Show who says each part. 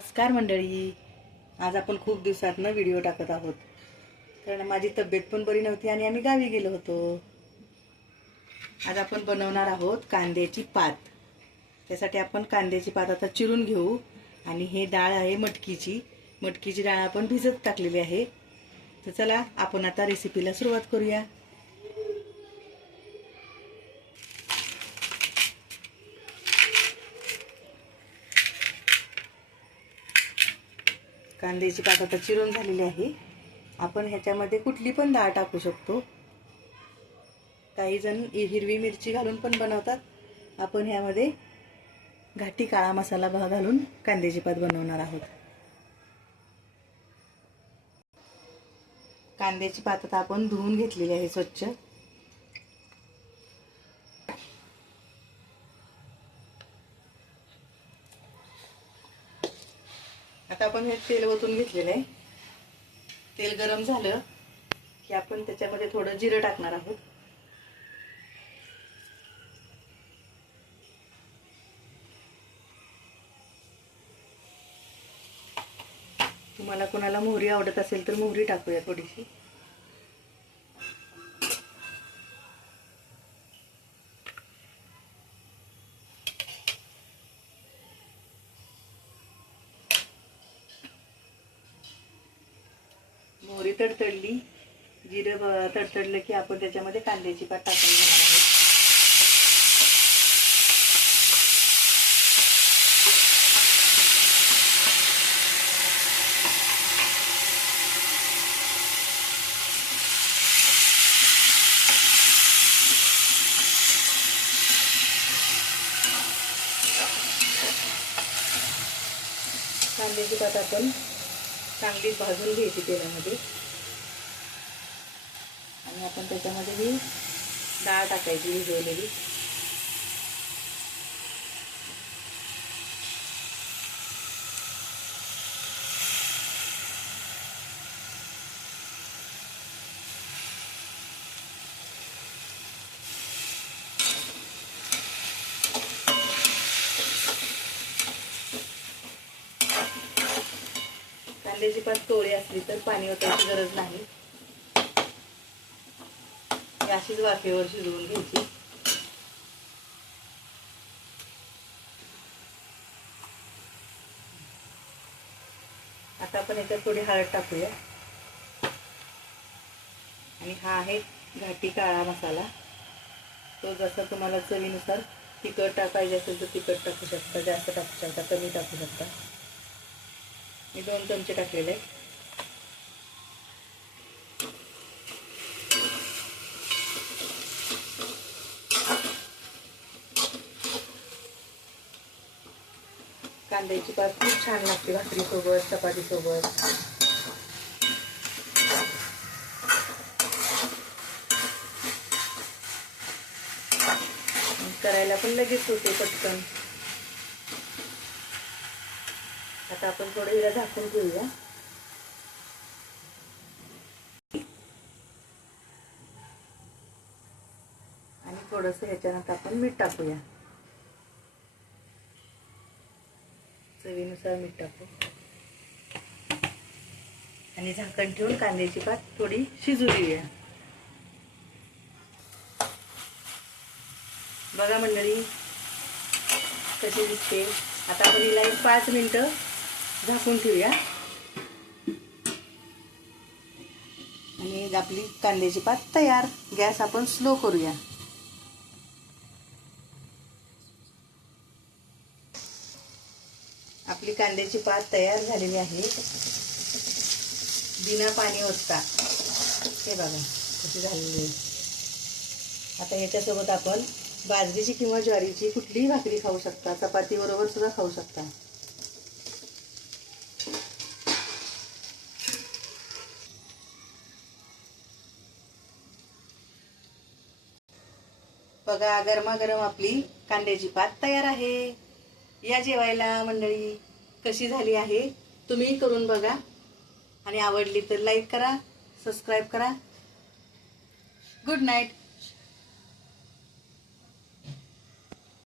Speaker 1: नमस्कार मंडळी. आज आपण खूप दिवसातनं व्हिडिओ टाकत आहोत. कारण माझी तब्येत पण बरी नव्हती आणि आम्ही गावी गेलो होतो. आज आपण बनवणार आहोत कांद्याची पात. त्यासाठी आपण कांद्याची पात आता चिरून घेऊ. आणि हे डाळ आहे मटकीची. मटकीची डाळ आपण भिजत टाकलेली आहे. तर चला आपण आता रेसिपीला सुरुवात करूया. कांद्याची पात आता चिरून झालेली आहे. आपण ह्याच्यामध्ये कुठली पण डाळ टाकू शकतो. काही जण हिरवी मिरची घालून पण बनवतात. आपण ह्यामध्ये घाटी काळा मसाला भा घालून कांद्याची पात बनवणार आहोत. कांद्याची पात आता आपण धुवून घेतलेली आहे स्वच्छ. आता आपण हे तेल ओतून घेतलेलं आहे. तेल गरम झालं की आपण त्याच्यामध्ये थोडं जिरं टाकणार आहोत. तुम्हाला कोणाला मोहरी आवडत असेल तर मोहरी टाकूया थोडीशी. मोहरी तडतडली जिरं तडतडलं की आपण त्याच्यामध्ये कांद्याची पात टाकून घेणार आहोत. कांद्याची पात आपण चांगली भाजून घ्यायची तेलामध्ये. आणि आपण त्याच्यामध्ये ही डाळ टाकायची भिजवलेली कांद्याची पण कोवळी असली तर पाणी ओतायची गरज नाही. अशीच वाफेवर शिजवून घ्यायची. आता आपण याच्यात थोडी हळद टाकूया. आणि हा आहे घाटी काळा मसाला. तो जसा तुम्हाला चवीनुसार तिखट टाकायचे असेल तर तिखट टाकू शकता जास्त टाकू शकता कमी टाकू शकता. मी दोन चमचे टाकलेले. कांद्याची पात खूप छान लागते भाकरीसोबत चपातीसोबत. करायला पण लगेच होते पटकन. आता आपण थोडं हिला झाकून घेऊया आणि थोडस ह्याच्यानंतर आपण मीठ टाकूया. चवीनुसार मीठ टाकू. आणि झाकण ठेवून कांद्याची पात थोडी शिजू देऊया. बघा मंडळी कशी दिसते. आता आपण हिला एक पाच मिनटं झाकून ठेवूया. आणि आपली कांद्याची पात तयार. गॅस आपण स्लो करूया. आपली कांद्याची पात तयार झालेली आहे. बिना पाणी ओतता. हे बघा कशी झालेली आहे. आता याच्यासोबत आपण बाजरीची किंवा ज्वारीची कुठलीही भाकरी खाऊ शकता. चपाती बरोबर सुद्धा खाऊ शकता. बघा गरमागरम आपली कांद्याची पात तयार आहे. या जेवायला मंडळी कशी झाली आहे तुम्ही करून बघा. आणि आवडली तर लाईक करा सबस्क्राईब करा. Good night